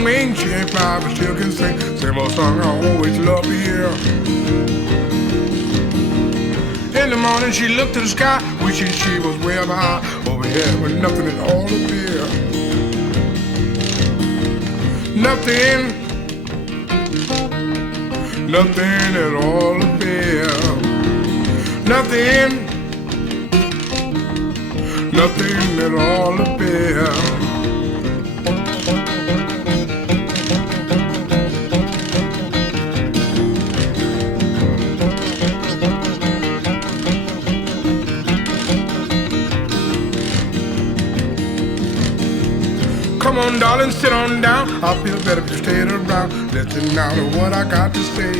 don't mean she ain't fly, but still can sing. Same old song I always love to hear. In the morning she looked to the sky, wishing she was way up high over here with nothing at all to fear. Nothing, nothing at all to fear. Nothing, nothing at all to fear. Come on, darling, sit on down. I'll feel better if you stayed around. Listen now to what I got to say.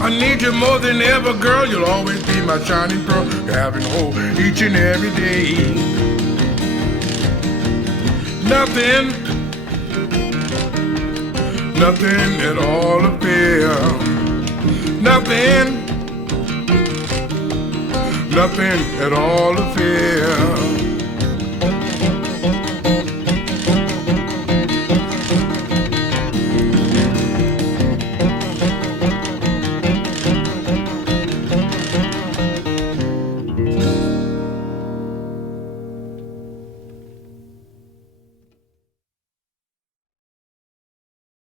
I need you more than ever, girl. You'll always be my shining pearl. You're having hope each and every day. Nothing, nothing at all to fear. Nothing, nothing at all to fear.